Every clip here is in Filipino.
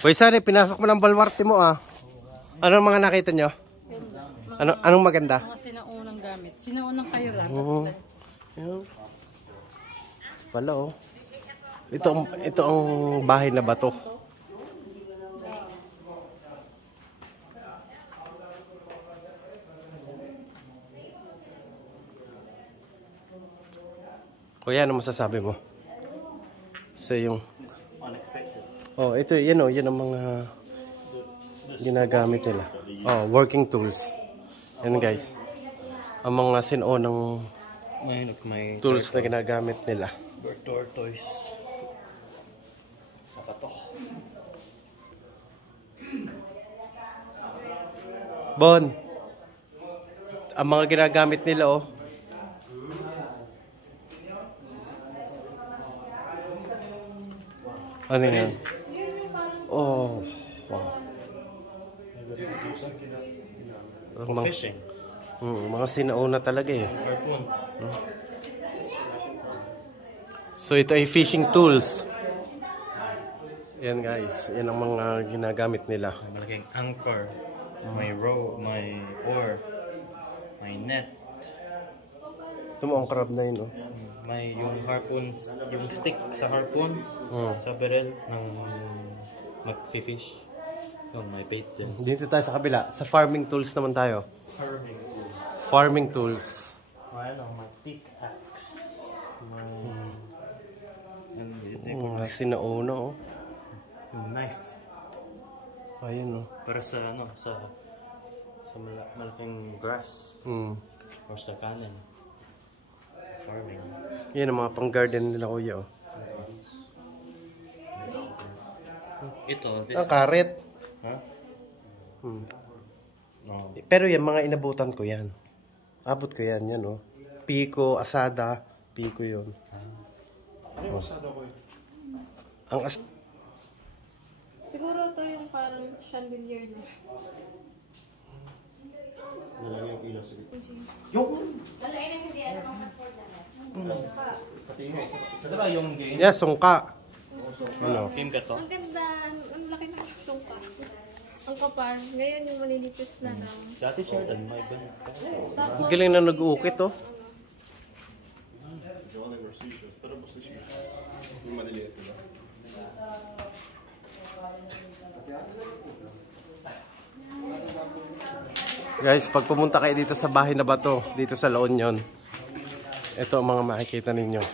Hoy, Sari, pinasok mo ng balwarte mo ah. Anong mga nakita nyo? Anong maganda? Mga sinaunang gamit. Sinaunang kayo lang. Oo. Pala oh. Ito ang bahay na bato. Kuya, ano masasabi mo? Sa yung Unexpected. oh, ito yan oh, yan ang mga ginagamit nila. Oh, working tools. Yan guys. Ang mga sinaunang May tools na ginagamit nila. tortoise. Nakatok. Bon. Ang mga ginagamit nila oh. Ano yan? Oh. Wow. For fishing. Mga sinauna talaga eh. Harpoon. So ito ay fishing tools. Yan guys, yan ang mga ginagamit nila. Malaking anchor. May rope, may oar, may net. Ito mo ang crab na yun oh. May yung harpoon, yung stick sa harpoon, sa barrel ng mag-fish. Yung may bait din. Dito tayo sa kabila. Sa farming tools naman tayo. Farming tools. May ano, may pickaxe. Mga sinauna oh. Yung knife. Ayun oh. Para sa ano, sa malaking grass or sa kanan. Farming. Yan ang mga pang-garden nila kuya oh. Ito, this Ang karet. Huh? No. Pero yan, mga inabutan ko yan. Abot ko yan, yan oh. Piko, asada, piko yun. Ano yung asada ko eh? Ang Siguro to yung parang chandelier na. Nalagay yung ilaw sa gitna. Pati nga isa. Sa diba yung game? yeah, sungka. Ano? Game ka to? Ang ganda, ang laki ng sungka. Ang kapal. Ngayon yung maninipis na lang. Dati Sheldon, may ganyan. Ang galing na nag-uukit oh. Jolly were seashells. Pero ba seashells? Yung maliliit nila. Guys, pag pumunta kayo dito sa bahay na bato, dito sa La Union, ito ang mga makikita ninyo.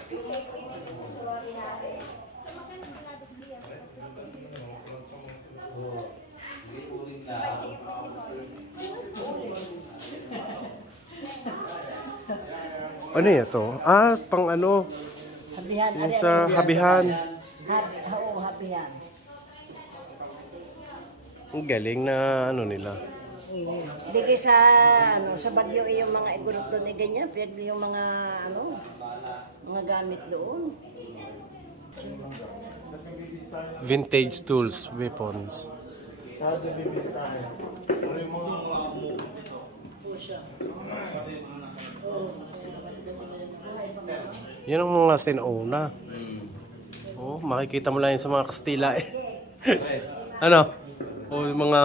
Ano yan to? Ah, pang ano? Habihan. Yung sa habihan. Oo, habihan. Ang galing na ano nila. Bigay sa sa Bagyo yung mga igurot doon ganyan, pero yung mga mga gamit doon. Vintage tools, weapons. Sada bibili tayo. Ano yung mga Yan ang mga sinauna. Oh, makikita mo lang yan sa mga Kastila eh. Ano? O yung mga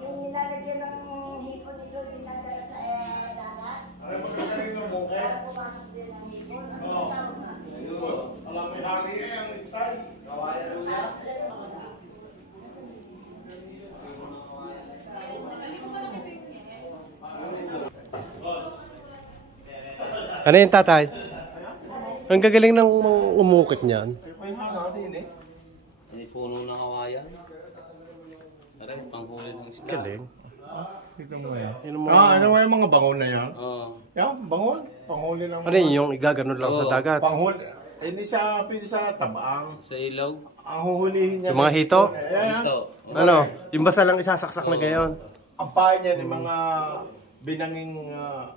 Yung nilalagyan ng hipon ito, dinadala sa dagat. Ano maganda rin yung bukit? Pumasok din ang hipon. Alam mo yung hari eh, ang style. Kawayan mo siya. ano yung tatay? Ang gagaling ng umukit niyan. May hanga din eh. May puno ng kawayan. Aray, panghuli ng isda. Galing. Tignan mo yan. Yun ang mga- Ano nga yung mga bangon na yan? Oo. Yan, bangon. Panghuli ng Ano yun, yung igaganon lang sa dagat? Panghuli. Hindi sa, pwede sa tabaang. Sa ilaw. Ang huhulihin niya. Yung mga hito? Ayan. Ito. Ano? Yung basta lang isasaksak na gayon. Ang pahay niya ng mga binanging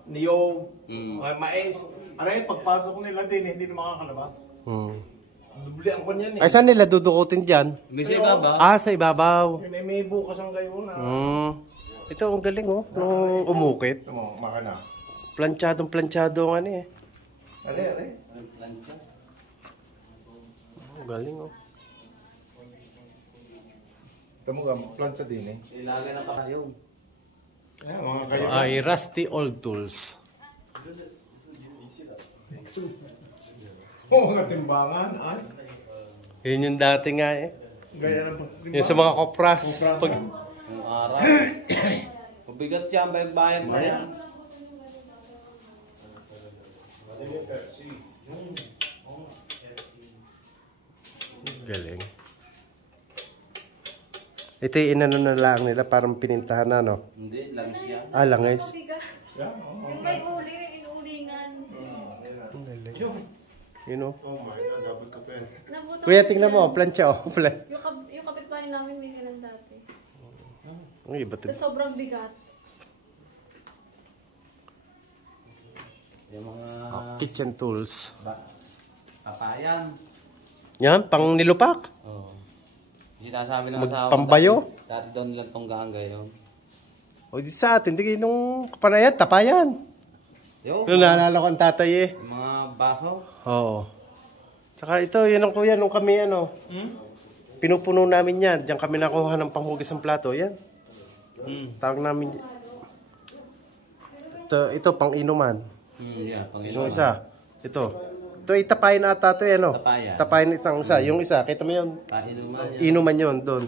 niyog, mga mais. Ano yung pagpasok nila din, hindi na makakalabas. Dubli ang kanyan eh. Ay, saan nila dudukutin dyan? May sa ibaba. Ah, sa ibabaw. Yun ay may bukas ang kayo na. Ito, ang galing oh. Nung umukit. Ito mo, maka na. Planchadong ano eh. Ali. Galing oh. Ito mo ga, plancha din eh. Ilagay na pa kayo. Ayan, mga Ito kayo. ay rusty old tools. Mga timbangan, ay. Yun yung dati nga eh. Gaya ng timbangan. Yung sa mga kopras. Pag, Yung araw. Mabigat yan, bayan-bayan pa yan. galing. Ito yung inano na lang nila, parang pinintahan na, no? Hindi, langis yan. Ah, langis. Mabigat. Yung may uli, inuulingan. Galing. Yun know? Oh my God, dapat ka pen. Nabuto Kuya, ko tingnan yan. mo, plancha oh. Yung kapitbahay namin may ganun dati. Ay, ba't Tapos sobrang bigat. Yung mga kitchen tools. papayan. Yan, pang nilupak. Oo. Sinasabi ng asawa ko Pambayo? dati doon nilang tunggaan ngayon. O di sa atin, di nung kapanayan, tapayan. Yo, Yung naalala ko ang tatay eh. yung mga baho. Oo. Tsaka ito, yun ang kuya, nung kami pinupuno namin yan. Diyan kami nakuha ng panghugas ng plato. Yan. Tawag namin. Ito pang inuman. Yeah, Yung isa. Ito ay tapayan ata ito, ano? Tapayan. Tapayan isang isa. Yung isa, kita mo yun. Kainuman yan. Inuman yun, doon.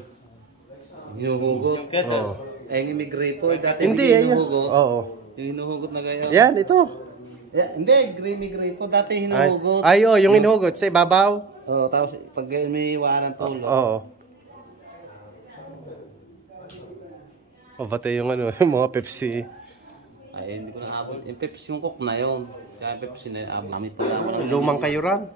Hinuhugot. Oo. Eh, yung may grapo. Dati Hindi, hindi ayun. hinuhugot. Oo. Yung hinuhugot na gayon. Yan, ito. Hindi, may grapo. Dati Ay, hinuhugot. yung inuhugot sa ibabaw. Oo, tapos pag may iwanan ng tulo. Oo. O, pati yung yung mga Pepsi. Ay, hindi ko na habol. Yung Pepsi yung cook na yun. Kaya Pepsi na yung amit na lang. Lumang kayuran.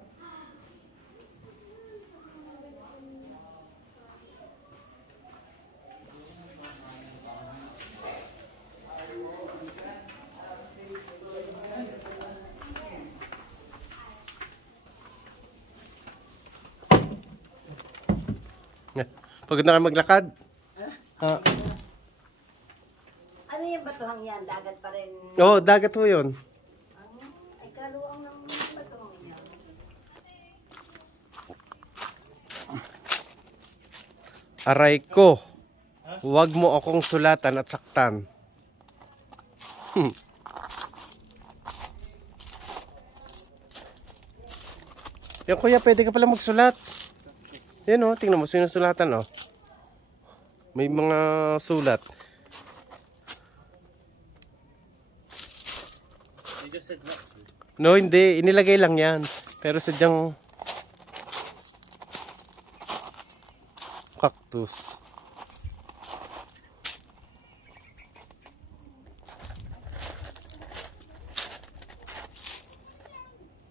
Pagod na kayo maglakad? Ah. Ano yung batuhang yan? Dagat pa rin. Oo, dagat po yun. Ay, kaluwang ng batuhang yan. Aray ko, huwag mo akong sulatan at saktan. Yan kuya, pwede ka pala magsulat. Yan o, tingnan mo, sinusulatan o. May mga sulat. No, hindi. Inilagay lang yan. Pero sadyang cactus.